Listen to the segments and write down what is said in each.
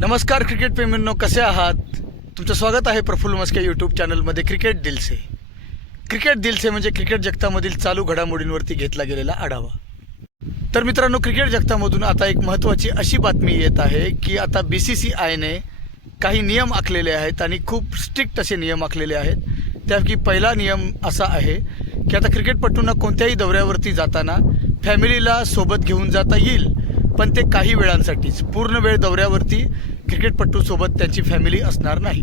नमस्कार क्रिकेट प्रेमींनो कसे आहात? तुमचं स्वागत आहे प्रफुल्ल मस्के यूट्यूब चॅनलमध्ये क्रिकेट दिलसे. क्रिकेट दिलसे म्हणजे क्रिकेट जगतामधील चालू घडामोडींवरती घेतला गेलेला आढावा. तर मित्रांनो क्रिकेट जगतामधून आता एक महत्त्वाची अशी बातमी येत आहे की आता बी सी सी आयने काही नियम आखलेले आहेत आणि खूप स्ट्रिक्ट असे नियम आखलेले आहेत. त्यापैकी पहिला नियम असा आहे की आता क्रिकेटपटूंना कोणत्याही दौऱ्यावरती जाताना फॅमिलीला सोबत घेऊन जाता येईल. पण ते काही वेळांसाठीच. पूर्ण वेळ दौऱ्यावरती क्रिकेटपटूसोबत त्यांची फॅमिली असणार नाही.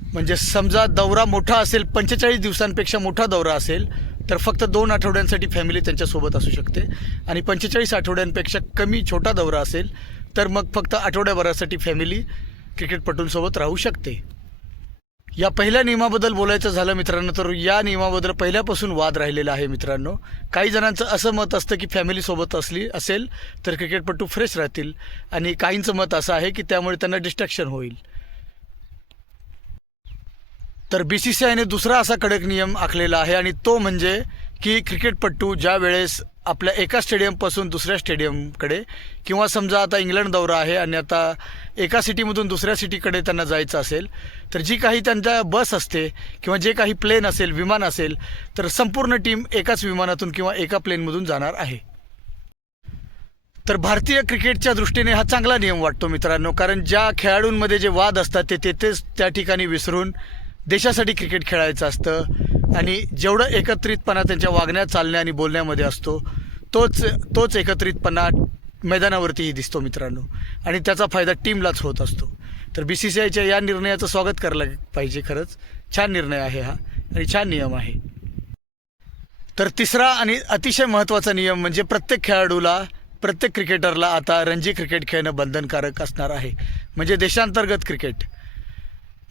म्हणजे समजा दौरा मोठा असेल पंचेचाळीस दिवसांपेक्षा मोठा दौरा असेल तर फक्त दोन आठवड्यांसाठी फॅमिली त्यांच्यासोबत असू शकते. आणि पंचेचाळीस आठवड्यांपेक्षा कमी छोटा दौरा असेल तर मग फक्त आठवड्याभरासाठी फॅमिली क्रिकेटपटूंसोबत राहू शकते. या पहिल्या नियमाबद्दल बोलायचं झालं मित्रांनो तर या नियमाबद्दल पहिल्यापासून वाद राहिलेला आहे मित्रांनो. काही जणांचं असं मत असतं की फॅमिलीसोबत असली असेल तर क्रिकेटपटू फ्रेश राहतील. आणि काहींचं मत असं आहे की त्यामुळे त्यांना डिस्ट्रॅक्शन होईल. तर बी सी सी आयने दुसरा असा कडक नियम आखलेला आहे आणि तो म्हणजे की क्रिकेटपटू ज्या वेळेस आपल्या एका स्टेडियमपासून दुसऱ्या स्टेडियमकडे किंवा समजा आता इंग्लंड दौरा आहे आणि आता एका सिटीमधून दुसऱ्या सिटीकडे त्यांना जायचं असेल तर जी काही त्यांच्या बस असते किंवा जे काही प्लेन असेल विमान असेल तर संपूर्ण टीम एकाच विमानातून किंवा एका प्लेनमधून जाणार आहे. तर भारतीय क्रिकेटच्या दृष्टीने हा चांगला नियम वाटतो मित्रांनो कारण ज्या खेळाडूंमध्ये जे वाद असतात ते तेथेच त्या ठिकाणी विसरून देशासाठी क्रिकेट खेळायचं असतं. आणि जेवढं एकत्रितपणा त्यांच्या वागण्या चालण्या आणि बोलण्यामध्ये असतो तोच तोच एकत्रितपणा मैदानावरतीही दिसतो मित्रांनो. आणि त्याचा फायदा टीमलाच होत असतो. तर बी सी सी आयच्या या निर्णयाचं स्वागत करायला पाहिजे खरंच. छान निर्णय आहे हा आणि छान नियम आहे. तर तिसरा आणि अतिशय महत्त्वाचा नियम म्हणजे प्रत्येक खेळाडूला प्रत्येक क्रिकेटरला आता रणजी क्रिकेट खेळणं बंधनकारक असणार आहे. म्हणजे देशांतर्गत क्रिकेट.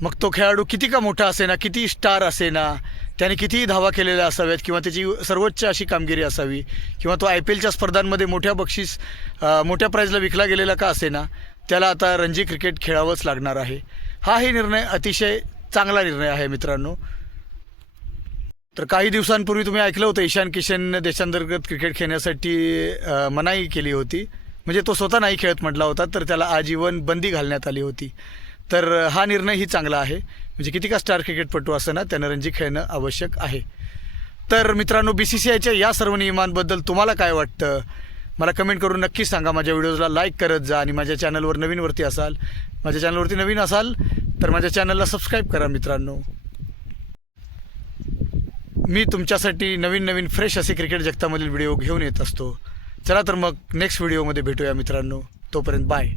मग तो खेळाडू किती का मोठा असेना किती स्टार असेना त्याने कितीही धावा केलेल्या असाव्यात किंवा त्याची सर्वोच्च अशी कामगिरी असावी किंवा तो आय पी एलच्या स्पर्धांमध्ये मोठ्या बक्षीस मोठ्या प्राईजला विकला गेलेला का असेना त्याला आता रणजी क्रिकेट खेळावंच लागणार आहे. हाही निर्णय अतिशय चांगला निर्णय आहे मित्रांनो. तर काही दिवसांपूर्वी तुम्ही ऐकलं होतं ईशान किशनने देशांतर्गत क्रिकेट खेळण्यासाठी मनाई केली होती. म्हणजे तो स्वतः नाही खेळत म्हटला होता तर त्याला आजीवन बंदी घालण्यात आली होती. तर हा निर्णयही चांगला आहे. म्हणजे किती का स्टार क्रिकेटपटू असं ना रणजी खेळणं आवश्यक आहे. तर मित्रांनो बी सी सी आयच्या या सर्व नियमांबद्दल तुम्हाला काय वाटतं? मला कमेंट करून नक्की सांगा. माझ्या व्हिडिओजला लाईक करत जा आणि माझ्या चॅनलवर नवीनवरती असाल माझ्या चॅनलवरती नवीन असाल तर माझ्या चॅनलला सबस्क्राईब करा मित्रांनो. मी तुमच्यासाठी नवीन नवीन फ्रेश असे क्रिकेट जगतामधील व्हिडिओ घेऊन येत असतो. चला तर मग नेक्स्ट व्हिडिओमध्ये भेटूया मित्रांनो. तोपर्यंत बाय